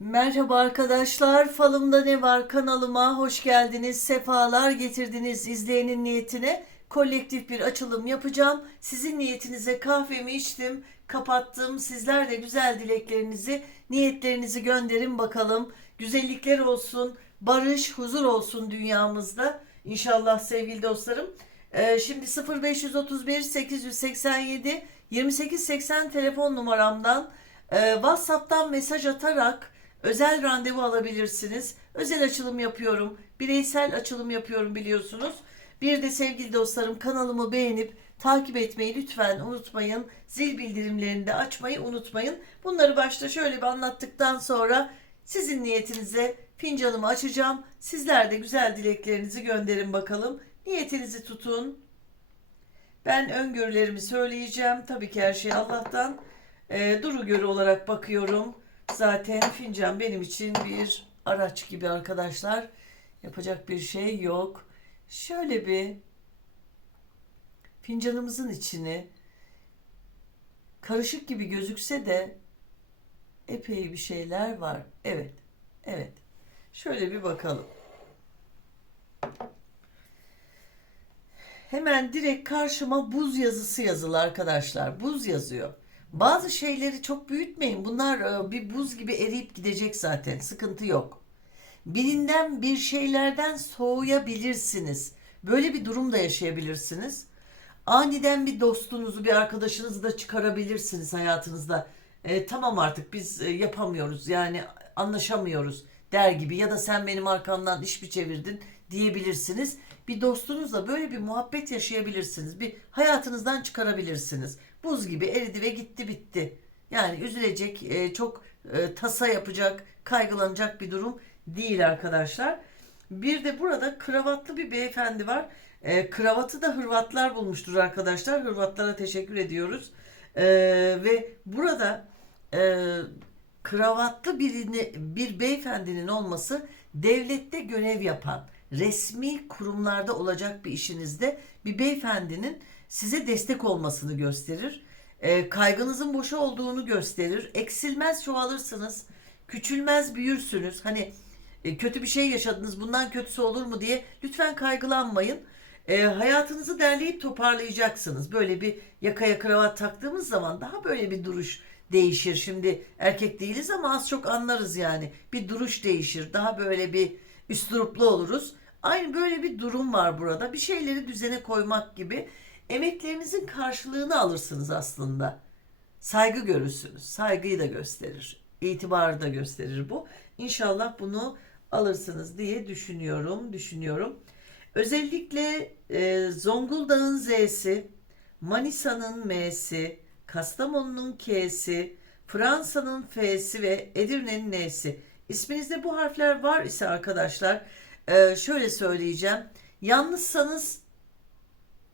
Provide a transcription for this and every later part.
Merhaba arkadaşlar, Falımda Ne Var kanalıma hoş geldiniz, sefalar getirdiniz izleyenin niyetine. Kolektif bir açılım yapacağım. Sizin niyetinize kahvemi içtim, kapattım. Sizler de güzel dileklerinizi, niyetlerinizi gönderin bakalım. Güzellikler olsun, barış, huzur olsun dünyamızda. İnşallah sevgili dostlarım. Ee, şimdi 0531 887 2880 telefon numaramdan e, WhatsApp'tan mesaj atarak özel randevu alabilirsiniz. Özel açılım yapıyorum. Bireysel açılım yapıyorum biliyorsunuz. Bir de sevgili dostlarım kanalımı beğenip takip etmeyi lütfen unutmayın. Zil bildirimlerini de açmayı unutmayın. Bunları başta şöyle bir anlattıktan sonra sizin niyetinize fincanımı açacağım. Sizler de güzel dileklerinizi gönderin bakalım. Niyetinizi tutun. Ben öngörülerimi söyleyeceğim. Tabii ki her şey Allah'tan. Ee, duru görü olarak bakıyorum. Zaten fincan benim için bir araç gibi arkadaşlar. Yapacak bir şey yok. Şöyle bir fincanımızın içini karışık gibi gözükse de epey bir şeyler var. Evet. Evet. Şöyle bir bakalım. Hemen direkt karşıma buz yazısı yazılı arkadaşlar. Buz yazıyor. Bazı şeyleri çok büyütmeyin. Bunlar e, bir buz gibi eriyip gidecek zaten. Sıkıntı yok. Birinden bir şeylerden soğuyabilirsiniz. Böyle bir durum da yaşayabilirsiniz. Aniden bir dostunuzu, bir arkadaşınızı da çıkarabilirsiniz hayatınızda. E, tamam artık biz e, yapamıyoruz yani anlaşamıyoruz der gibi ya da sen benim arkamdan iş mi çevirdin diyebilirsiniz. Bir dostunuzla böyle bir muhabbet yaşayabilirsiniz. Bir hayatınızdan çıkarabilirsiniz. Buz gibi eridi ve gitti bitti. Yani üzülecek, e, çok e, tasa yapacak, kaygılanacak bir durum değil arkadaşlar. Bir de burada kravatlı bir beyefendi var. E, kravatı da Hırvatlar bulmuştur arkadaşlar. Hırvatlara teşekkür ediyoruz. E, ve burada kravatlı birini, bir beyefendinin olması devlette görev yapan, resmi kurumlarda olacak bir işinizde bir beyefendinin size destek olmasını gösterir. E, kaygınızın boşa olduğunu gösterir. Eksilmez çoğalırsınız. Küçülmez büyürsünüz. Hani e, kötü bir şey yaşadınız bundan kötüsü olur mu diye lütfen kaygılanmayın. E, hayatınızı derleyip toparlayacaksınız. Böyle bir yakaya kravat taktığımız zaman daha böyle bir duruş değişir. Şimdi erkek değiliz ama az çok anlarız yani. Bir duruş değişir. Daha böyle bir üsluplu oluruz. Aynı böyle bir durum var burada. Bir şeyleri düzene koymak gibi emeklerinizin karşılığını alırsınız aslında. Saygı görürsünüz. Saygıyı da gösterir. İtibarı da gösterir bu. İnşallah bunu alırsınız diye düşünüyorum. Düşünüyorum. Özellikle e, Zonguldak'ın Z'si, Manisa'nın M'si, Kastamonu'nun K'si, Fransa'nın F'si ve Edirne'nin N'si. İsminizde bu harfler var ise arkadaşlar e, şöyle söyleyeceğim. Yalnızsanız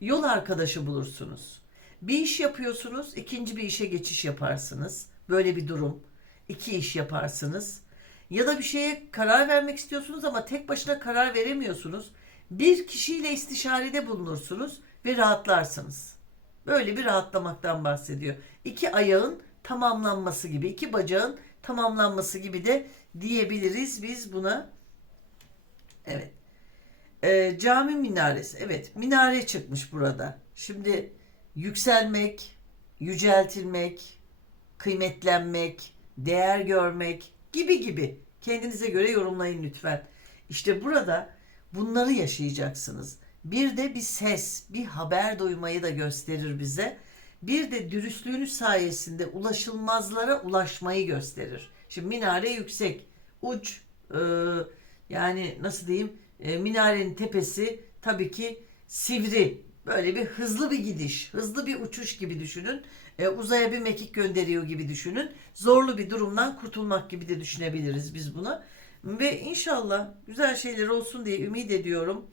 yol arkadaşı bulursunuz. Bir iş yapıyorsunuz, ikinci bir işe geçiş yaparsınız. Böyle bir durum. İki iş yaparsınız. Ya da bir şeye karar vermek istiyorsunuz ama tek başına karar veremiyorsunuz. Bir kişiyle istişarede bulunursunuz ve rahatlarsınız. Böyle bir rahatlamaktan bahsediyor. İki ayağın tamamlanması gibi, iki bacağın tamamlanması gibi de diyebiliriz biz buna. Evet. Ee, cami minaresi. Evet, minare çıkmış burada. Şimdi yükselmek, yüceltilmek, kıymetlenmek, değer görmek gibi gibi. Kendinize göre yorumlayın lütfen. İşte burada bunları yaşayacaksınız. Bir de bir ses, bir haber duymayı da gösterir bize. Bir de dürüstlüğünüz sayesinde ulaşılmazlara ulaşmayı gösterir. Şimdi minare yüksek, uç e, yani nasıl diyeyim e, minarenin tepesi tabii ki sivri. Böyle bir hızlı bir gidiş, hızlı bir uçuş gibi düşünün. E, uzaya bir mekik gönderiyor gibi düşünün. Zorlu bir durumdan kurtulmak gibi de düşünebiliriz biz bunu. Ve inşallah güzel şeyler olsun diye ümit ediyorum.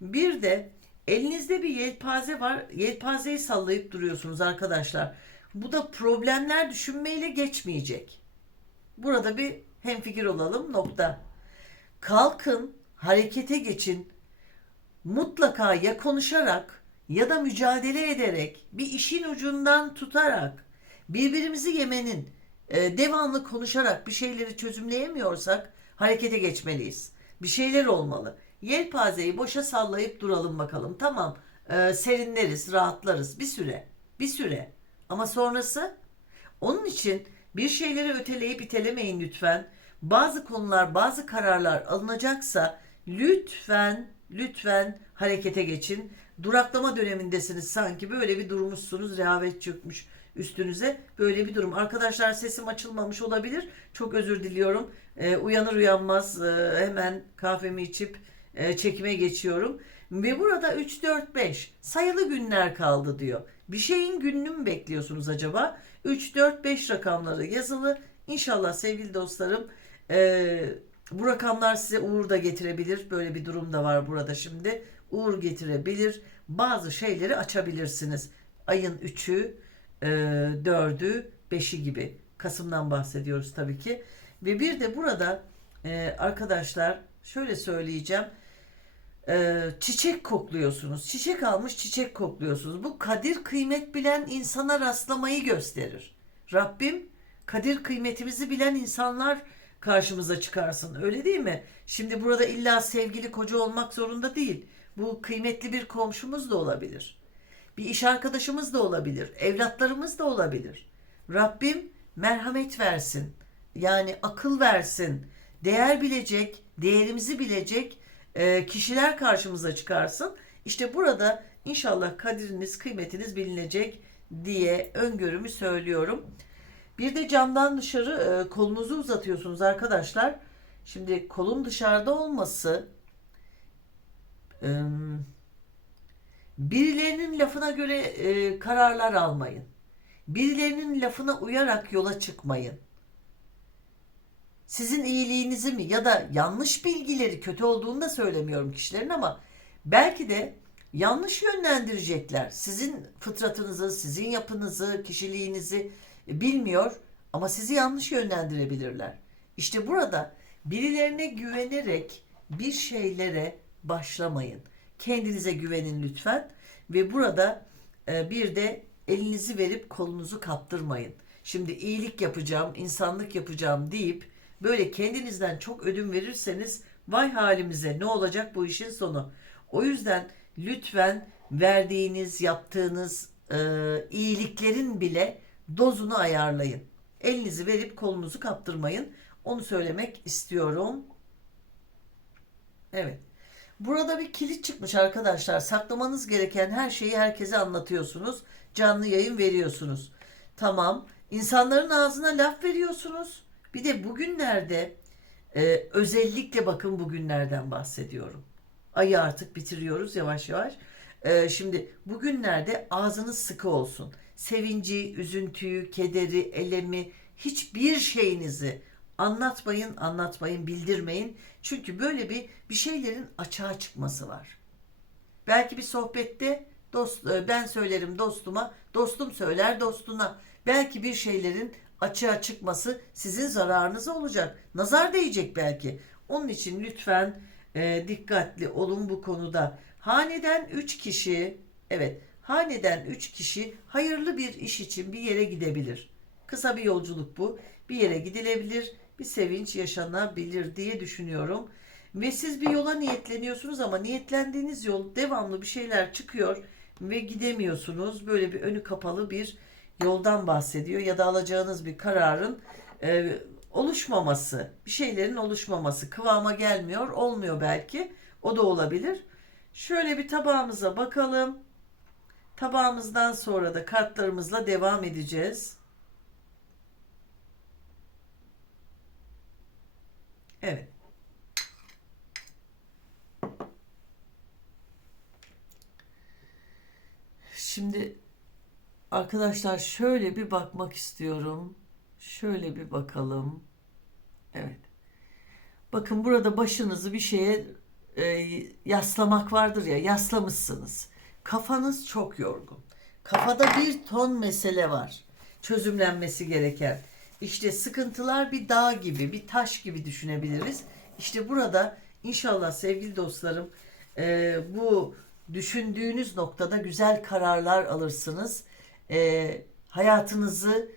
Bir de elinizde bir yelpaze var. Yelpazeyi sallayıp duruyorsunuz arkadaşlar. Bu da problemler düşünmeyle geçmeyecek. Burada bir hemfikir olalım nokta. Kalkın, harekete geçin. Mutlaka ya konuşarak ya da mücadele ederek bir işin ucundan tutarak birbirimizi yemenin e, devamlı konuşarak bir şeyleri çözümleyemiyorsak harekete geçmeliyiz. Bir şeyler olmalı. Yelpazeyi boşa sallayıp duralım bakalım. Tamam e, serinleriz, rahatlarız bir süre. Bir süre. Ama sonrası onun için bir şeyleri öteleyip itelemeyin lütfen. Bazı konular, bazı kararlar alınacaksa lütfen, lütfen harekete geçin. Duraklama dönemindesiniz sanki böyle bir durmuşsunuz, rehavet çökmüş üstünüze. Böyle bir durum. Arkadaşlar sesim açılmamış olabilir. Çok özür diliyorum. Ee, uyanır uyanmaz e, hemen kahvemi içip e, çekime geçiyorum. Ve burada 3, 4, 5 sayılı günler kaldı diyor. Bir şeyin gününü mü bekliyorsunuz acaba? 3, 4, 5 rakamları yazılı. İnşallah sevgili dostlarım e, bu rakamlar size uğur da getirebilir. Böyle bir durum da var burada şimdi. Uğur getirebilir. Bazı şeyleri açabilirsiniz. Ayın 3'ü, e, 4'ü, 5'i gibi. Kasım'dan bahsediyoruz tabii ki. Ve bir de burada e, arkadaşlar şöyle söyleyeceğim. E, çiçek kokluyorsunuz. Çiçek almış çiçek kokluyorsunuz. Bu kadir kıymet bilen insana rastlamayı gösterir. Rabbim kadir kıymetimizi bilen insanlar karşımıza çıkarsın. Öyle değil mi? Şimdi burada illa sevgili koca olmak zorunda değil. Bu kıymetli bir komşumuz da olabilir. Bir iş arkadaşımız da olabilir. Evlatlarımız da olabilir. Rabbim merhamet versin. Yani akıl versin. Değer bilecek, değerimizi bilecek e, kişiler karşımıza çıkarsın. İşte burada inşallah kadiriniz, kıymetiniz bilinecek diye öngörümü söylüyorum. Bir de camdan dışarı e, kolunuzu uzatıyorsunuz arkadaşlar. Şimdi kolun dışarıda olması e, birilerinin lafına göre e, kararlar almayın. Birilerinin lafına uyarak yola çıkmayın. Sizin iyiliğinizi mi ya da yanlış bilgileri kötü olduğunu da söylemiyorum kişilerin ama belki de yanlış yönlendirecekler. Sizin fıtratınızı, sizin yapınızı, kişiliğinizi bilmiyor ama sizi yanlış yönlendirebilirler. İşte burada birilerine güvenerek bir şeylere başlamayın. Kendinize güvenin lütfen ve burada e, bir de elinizi verip kolunuzu kaptırmayın. Şimdi iyilik yapacağım, insanlık yapacağım deyip böyle kendinizden çok ödün verirseniz vay halimize ne olacak bu işin sonu. O yüzden lütfen verdiğiniz, yaptığınız e, iyiliklerin bile dozunu ayarlayın. Elinizi verip kolunuzu kaptırmayın. Onu söylemek istiyorum. Evet. Burada bir kilit çıkmış arkadaşlar. Saklamanız gereken her şeyi herkese anlatıyorsunuz. Canlı yayın veriyorsunuz. Tamam. İnsanların ağzına laf veriyorsunuz. Bir de bugünlerde e, özellikle bakın bugünlerden bahsediyorum. Ayı artık bitiriyoruz yavaş yavaş. E, şimdi bugünlerde ağzınız sıkı olsun. Sevinci, üzüntüyü, kederi, elemi hiçbir şeyinizi anlatmayın, anlatmayın, bildirmeyin. Çünkü böyle bir bir şeylerin açığa çıkması var. Belki bir sohbette dost e, ben söylerim dostuma, dostum söyler dostuna. Belki bir şeylerin açığa çıkması sizin zararınıza olacak. Nazar değecek belki. Onun için lütfen e, dikkatli olun bu konuda. Haneden 3 kişi, evet, haneden 3 kişi hayırlı bir iş için bir yere gidebilir. Kısa bir yolculuk bu. Bir yere gidilebilir, bir sevinç yaşanabilir diye düşünüyorum. Ve siz bir yola niyetleniyorsunuz ama niyetlendiğiniz yol devamlı bir şeyler çıkıyor ve gidemiyorsunuz. Böyle bir önü kapalı bir yoldan bahsediyor ya da alacağınız bir kararın e, oluşmaması, bir şeylerin oluşmaması, kıvama gelmiyor, olmuyor belki. O da olabilir. Şöyle bir tabağımıza bakalım. Tabağımızdan sonra da kartlarımızla devam edeceğiz. Evet. Şimdi arkadaşlar şöyle bir bakmak istiyorum. Şöyle bir bakalım. Evet. Bakın burada başınızı bir şeye e, yaslamak vardır ya, yaslamışsınız. Kafanız çok yorgun. Kafada bir ton mesele var. Çözümlenmesi gereken. İşte sıkıntılar bir dağ gibi, bir taş gibi düşünebiliriz. İşte burada inşallah sevgili dostlarım e, bu düşündüğünüz noktada güzel kararlar alırsınız. E, hayatınızı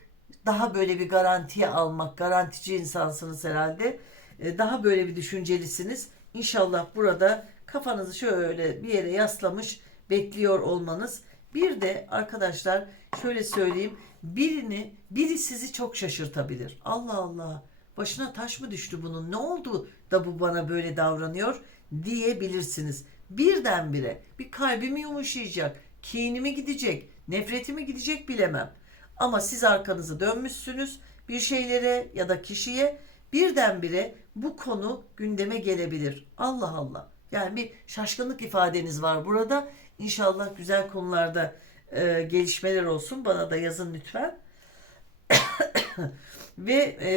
daha böyle bir garantiye almak, garantici insansınız herhalde. E, daha böyle bir düşüncelisiniz. İnşallah burada kafanızı şöyle bir yere yaslamış bekliyor olmanız. Bir de arkadaşlar şöyle söyleyeyim. Birini, biri sizi çok şaşırtabilir. Allah Allah. Başına taş mı düştü bunun? Ne oldu da bu bana böyle davranıyor diyebilirsiniz. Birdenbire bir kalbimi yumuşayacak, kinimi gidecek, nefretimi gidecek bilemem. Ama siz arkanızı dönmüşsünüz bir şeylere ya da kişiye birdenbire bu konu gündeme gelebilir. Allah Allah. Yani bir şaşkınlık ifadeniz var burada. İnşallah güzel konularda e, gelişmeler olsun. Bana da yazın lütfen. Ve e,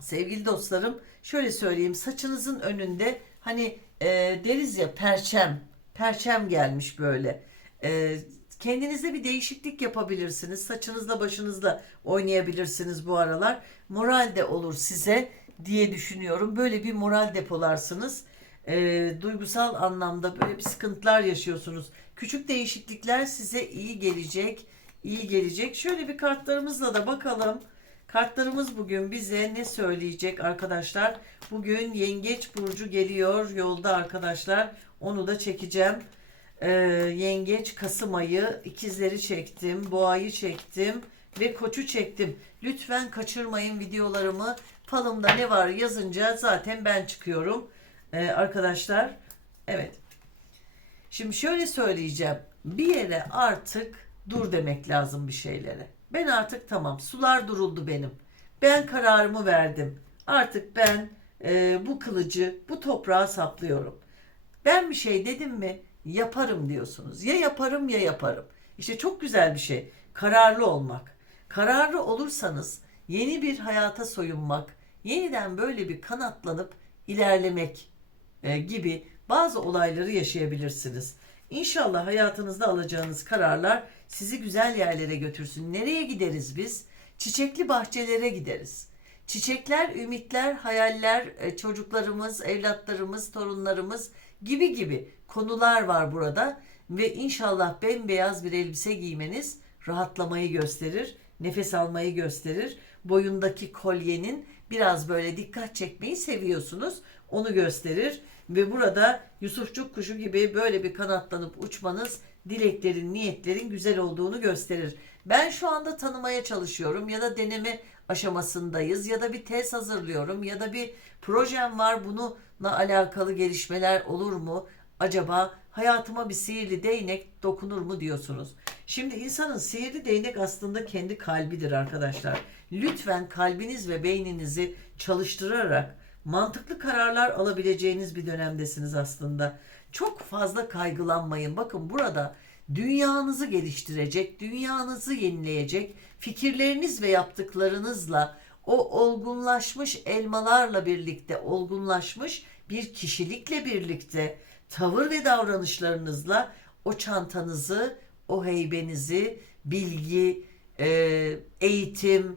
sevgili dostlarım şöyle söyleyeyim. Saçınızın önünde hani e, deriz ya perçem. Perçem gelmiş böyle. E, kendinizde bir değişiklik yapabilirsiniz. Saçınızla başınızla oynayabilirsiniz bu aralar. Moral de olur size diye düşünüyorum. Böyle bir moral depolarsınız. E, duygusal anlamda böyle bir sıkıntılar yaşıyorsunuz. Küçük değişiklikler size iyi gelecek. iyi gelecek. Şöyle bir kartlarımızla da bakalım. Kartlarımız bugün bize ne söyleyecek arkadaşlar? Bugün Yengeç Burcu geliyor yolda arkadaşlar. Onu da çekeceğim. Ee, yengeç Kasım ayı ikizleri çektim. Boğayı çektim. Ve koçu çektim. Lütfen kaçırmayın videolarımı. Falımda ne var yazınca zaten ben çıkıyorum. Ee, arkadaşlar. Evet. Şimdi şöyle söyleyeceğim. Bir yere artık dur demek lazım bir şeylere. Ben artık tamam. Sular duruldu benim. Ben kararımı verdim. Artık ben e, bu kılıcı bu toprağa saplıyorum. Ben bir şey dedim mi yaparım diyorsunuz. Ya yaparım ya yaparım. İşte çok güzel bir şey. Kararlı olmak. Kararlı olursanız yeni bir hayata soyunmak, yeniden böyle bir kanatlanıp ilerlemek e, gibi bazı olayları yaşayabilirsiniz. İnşallah hayatınızda alacağınız kararlar sizi güzel yerlere götürsün. Nereye gideriz biz? Çiçekli bahçelere gideriz. Çiçekler, ümitler, hayaller, e, çocuklarımız, evlatlarımız, torunlarımız gibi gibi konular var burada ve inşallah bembeyaz bir elbise giymeniz rahatlamayı gösterir, nefes almayı gösterir. Boyundaki kolyenin biraz böyle dikkat çekmeyi seviyorsunuz. Onu gösterir ve burada Yusufçuk kuşu gibi böyle bir kanatlanıp uçmanız dileklerin, niyetlerin güzel olduğunu gösterir. Ben şu anda tanımaya çalışıyorum ya da deneme aşamasındayız ya da bir tez hazırlıyorum ya da bir projem var bununla alakalı gelişmeler olur mu? Acaba hayatıma bir sihirli değnek dokunur mu diyorsunuz. Şimdi insanın sihirli değnek aslında kendi kalbidir arkadaşlar. Lütfen kalbiniz ve beyninizi çalıştırarak mantıklı kararlar alabileceğiniz bir dönemdesiniz aslında. Çok fazla kaygılanmayın. Bakın burada dünyanızı geliştirecek, dünyanızı yenileyecek fikirleriniz ve yaptıklarınızla o olgunlaşmış elmalarla birlikte olgunlaşmış bir kişilikle birlikte tavır ve davranışlarınızla o çantanızı, o heybenizi, bilgi, e, eğitim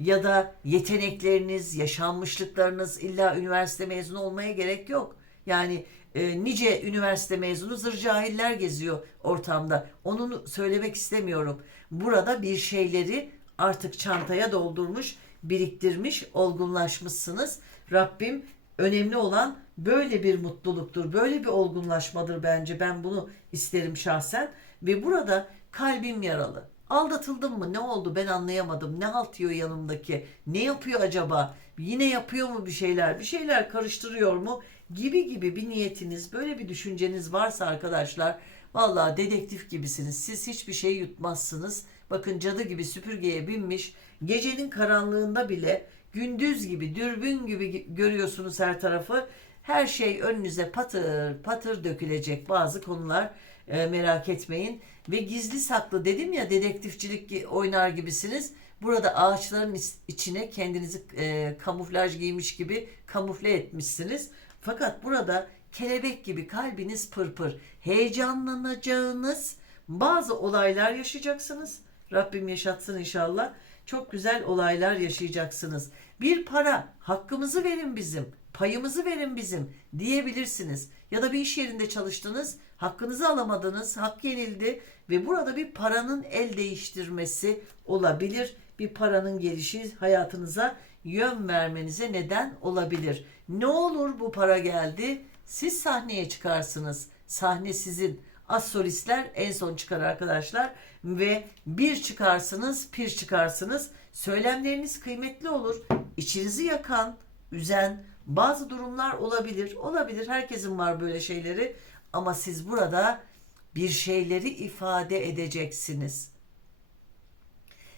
ya da yetenekleriniz, yaşanmışlıklarınız illa üniversite mezunu olmaya gerek yok. Yani e, nice üniversite mezunu zır cahiller geziyor ortamda. Onu söylemek istemiyorum. Burada bir şeyleri artık çantaya doldurmuş, biriktirmiş, olgunlaşmışsınız. Rabbim önemli olan böyle bir mutluluktur, böyle bir olgunlaşmadır bence. Ben bunu isterim şahsen. Ve burada kalbim yaralı. Aldatıldım mı? Ne oldu? Ben anlayamadım. Ne halt yiyor yanımdaki? Ne yapıyor acaba? Yine yapıyor mu bir şeyler? Bir şeyler karıştırıyor mu? Gibi gibi bir niyetiniz, böyle bir düşünceniz varsa arkadaşlar, vallahi dedektif gibisiniz. Siz hiçbir şey yutmazsınız. Bakın cadı gibi süpürgeye binmiş. Gecenin karanlığında bile gündüz gibi, dürbün gibi görüyorsunuz her tarafı. Her şey önünüze patır patır dökülecek bazı konular e, merak etmeyin. Ve gizli saklı dedim ya dedektifçilik oynar gibisiniz. Burada ağaçların içine kendinizi e, kamuflaj giymiş gibi kamufle etmişsiniz. Fakat burada kelebek gibi kalbiniz pırpır. Heyecanlanacağınız bazı olaylar yaşayacaksınız. Rabbim yaşatsın inşallah. Çok güzel olaylar yaşayacaksınız. Bir para, hakkımızı verin bizim, payımızı verin bizim diyebilirsiniz. Ya da bir iş yerinde çalıştınız, hakkınızı alamadınız, hak yenildi ve burada bir paranın el değiştirmesi olabilir. bir paranın gelişi hayatınıza yön vermenize neden olabilir. Ne olur bu para geldi? Siz sahneye çıkarsınız. Sahne sizin. Az solistler en son çıkar arkadaşlar ve bir çıkarsınız, pir çıkarsınız. Söylemleriniz kıymetli olur. İçinizi yakan, üzen bazı durumlar olabilir. Olabilir. Herkesin var böyle şeyleri. Ama siz burada bir şeyleri ifade edeceksiniz.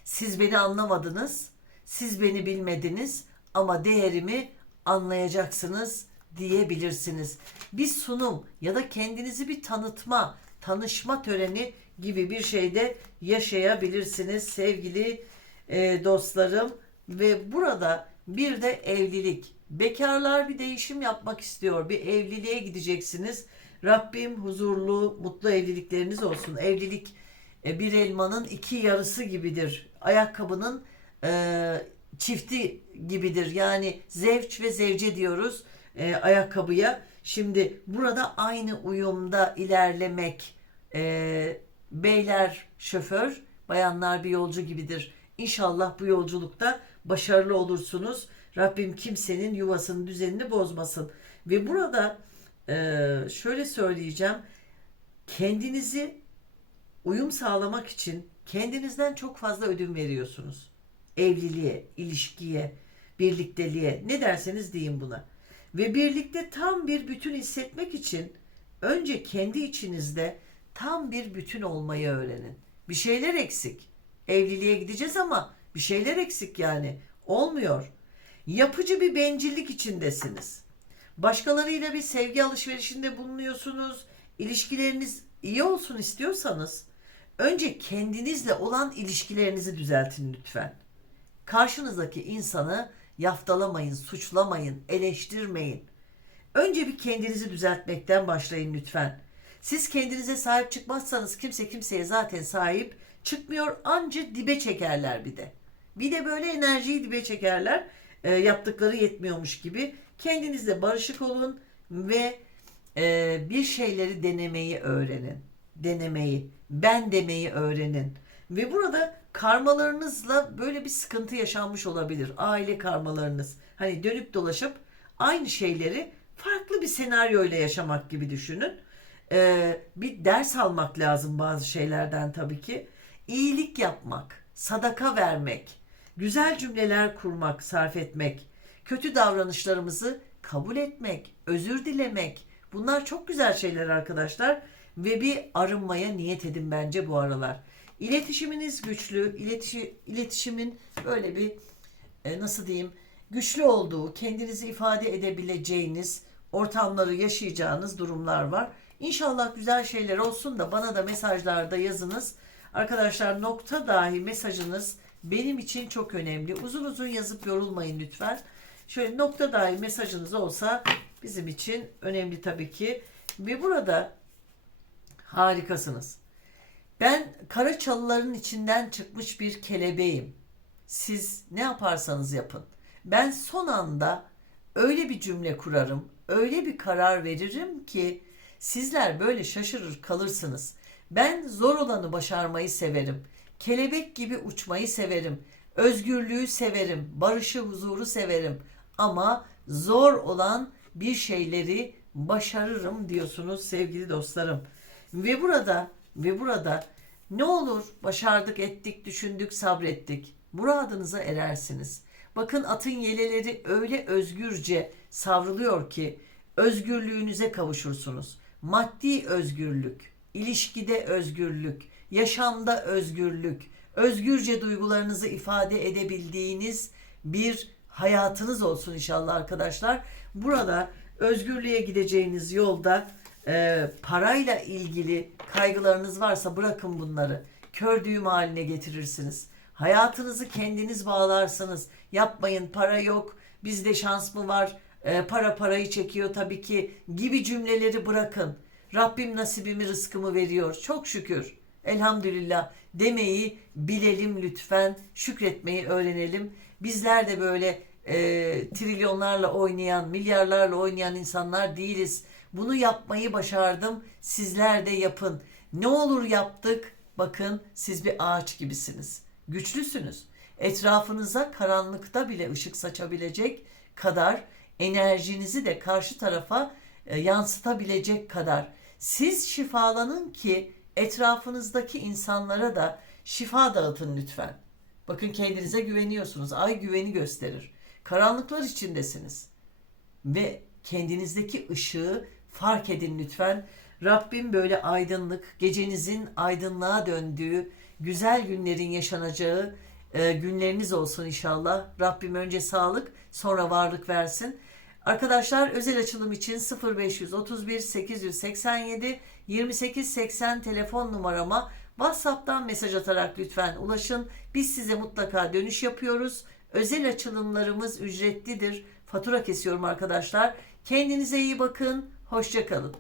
Siz beni anlamadınız, siz beni bilmediniz ama değerimi anlayacaksınız diyebilirsiniz. Bir sunum ya da kendinizi bir tanıtma, tanışma töreni gibi bir şeyde yaşayabilirsiniz sevgili e, dostlarım. Ve burada bir de evlilik. Bekarlar bir değişim yapmak istiyor. Bir evliliğe gideceksiniz. Rabbim huzurlu, mutlu evlilikleriniz olsun. Evlilik e, bir elmanın iki yarısı gibidir. Ayakkabının e, çifti gibidir. Yani zevç ve zevce diyoruz e, ayakkabıya. Şimdi burada aynı uyumda ilerlemek. E, beyler şoför, bayanlar bir yolcu gibidir. İnşallah bu yolculukta başarılı olursunuz. Rabbim kimsenin yuvasının düzenini bozmasın. Ve burada e, şöyle söyleyeceğim. Kendinizi uyum sağlamak için kendinizden çok fazla ödün veriyorsunuz. Evliliğe, ilişkiye, birlikteliğe ne derseniz deyin buna. Ve birlikte tam bir bütün hissetmek için önce kendi içinizde tam bir bütün olmayı öğrenin. Bir şeyler eksik. Evliliğe gideceğiz ama bir şeyler eksik yani. Olmuyor. Yapıcı bir bencillik içindesiniz. Başkalarıyla bir sevgi alışverişinde bulunuyorsunuz. İlişkileriniz iyi olsun istiyorsanız önce kendinizle olan ilişkilerinizi düzeltin lütfen. Karşınızdaki insanı yaftalamayın, suçlamayın, eleştirmeyin. Önce bir kendinizi düzeltmekten başlayın lütfen. Siz kendinize sahip çıkmazsanız kimse kimseye zaten sahip çıkmıyor. Anca dibe çekerler bir de. Bir de böyle enerjiyi dibe çekerler. E, yaptıkları yetmiyormuş gibi. Kendinizle barışık olun ve e, bir şeyleri denemeyi öğrenin. Denemeyi, ben demeyi öğrenin. Ve burada karmalarınızla böyle bir sıkıntı yaşanmış olabilir. Aile karmalarınız. Hani dönüp dolaşıp aynı şeyleri farklı bir senaryoyla yaşamak gibi düşünün. Ee, bir ders almak lazım bazı şeylerden tabii ki. İyilik yapmak, sadaka vermek, güzel cümleler kurmak, sarf etmek, kötü davranışlarımızı kabul etmek, özür dilemek. Bunlar çok güzel şeyler arkadaşlar ve bir arınmaya niyet edin bence bu aralar. İletişiminiz güçlü, iletişi, iletişimin böyle bir e, nasıl diyeyim güçlü olduğu, kendinizi ifade edebileceğiniz ortamları yaşayacağınız durumlar var. İnşallah güzel şeyler olsun da bana da mesajlarda yazınız. Arkadaşlar nokta dahi mesajınız benim için çok önemli. Uzun uzun yazıp yorulmayın lütfen. Şöyle nokta dahi mesajınız olsa bizim için önemli tabii ki. Ve burada harikasınız. Ben kara çalıların içinden çıkmış bir kelebeğim. Siz ne yaparsanız yapın. Ben son anda öyle bir cümle kurarım, öyle bir karar veririm ki sizler böyle şaşırır kalırsınız. Ben zor olanı başarmayı severim. Kelebek gibi uçmayı severim. Özgürlüğü severim, barışı, huzuru severim. Ama zor olan bir şeyleri başarırım diyorsunuz sevgili dostlarım. Ve burada ve burada ne olur başardık, ettik, düşündük, sabrettik. Muradınıza erersiniz. Bakın atın yeleleri öyle özgürce savruluyor ki özgürlüğünüze kavuşursunuz. Maddi özgürlük, ilişkide özgürlük, yaşamda özgürlük, özgürce duygularınızı ifade edebildiğiniz bir hayatınız olsun inşallah arkadaşlar. Burada özgürlüğe gideceğiniz yolda e, parayla ilgili kaygılarınız varsa bırakın bunları. Kör düğüm haline getirirsiniz. Hayatınızı kendiniz bağlarsınız. Yapmayın para yok. Bizde şans mı var? E, para parayı çekiyor tabii ki gibi cümleleri bırakın. Rabbim nasibimi rızkımı veriyor. Çok şükür. Elhamdülillah demeyi bilelim lütfen. Şükretmeyi öğrenelim. Bizler de böyle e, trilyonlarla oynayan, milyarlarla oynayan insanlar değiliz. Bunu yapmayı başardım. Sizler de yapın. Ne olur yaptık. Bakın siz bir ağaç gibisiniz. Güçlüsünüz. etrafınıza karanlıkta bile ışık saçabilecek kadar enerjinizi de karşı tarafa e, yansıtabilecek kadar siz şifalanın ki etrafınızdaki insanlara da şifa dağıtın lütfen. Bakın kendinize güveniyorsunuz. Ay güveni gösterir. Karanlıklar içindesiniz ve kendinizdeki ışığı fark edin lütfen. Rabbim böyle aydınlık, gecenizin aydınlığa döndüğü, güzel günlerin yaşanacağı e, günleriniz olsun inşallah. Rabbim önce sağlık, sonra varlık versin. Arkadaşlar özel açılım için 0531 887 2880 telefon numarama WhatsApp'tan mesaj atarak lütfen ulaşın. Biz size mutlaka dönüş yapıyoruz. Özel açılımlarımız ücretlidir. Fatura kesiyorum arkadaşlar. Kendinize iyi bakın. Hoşçakalın.